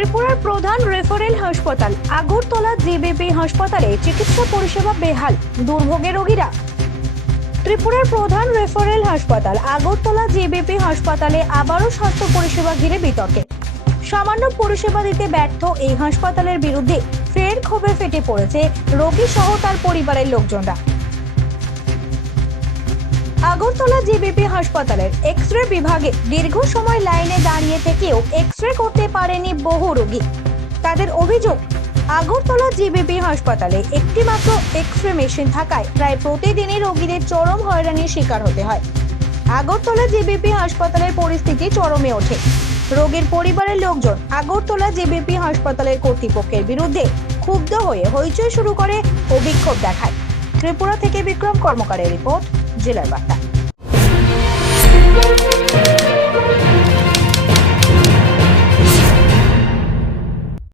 Referral হাসপাতাল Agartala JBP হাসপাতালে চিকিৎসা পরিষেবা বেহাল, দুর্ভোগে রোগীরা। ত্রিপুরার প্রধান রেফারেল হাসপাতাল আগরতলা জেবিপি হাসপাতালে আবারও স্বাস্থ্য পরিষেবা ঘিরে বিতর্কে। সামান্য পরিষেবা দিতে ব্যর্থ এই হাসপাতালের বিরুদ্ধে ফের ক্ষোভে ফেটে পড়েছে রোগী সহ তার পরিবারের লোকজনরা। আগরতলা জিবিপি হাসপাতালের এক্স রে বিভাগে দীর্ঘ সময় লাইনে দাঁড়িয়ে থেকেও এক্স রে করতে পারেনি বহু রোগী। তাদের অভিযোগ, আগরতলা জিবিপি হাসপাতালে একটি মাত্র এক্স রে মেশিন থাকায় প্রায় প্রতিদিনই রোগীদের চরম হয়রানির শিকার হতে হয়। আগরতলা জিবিপি হাসপাতালের পরিস্থিতি চরমে ওঠে। রোগীর পরিবারের লোকজন আগরতলা জিবিপি হাসপাতালের কর্তৃপক্ষের বিরুদ্ধে ক্ষুব্ধ হয়ে হইচই শুরু করে ও বিক্ষোভ দেখায়। ত্রিপুরা থেকে বিক্রম কর্মকারের রিপোর্ট, জেলার বার্তা।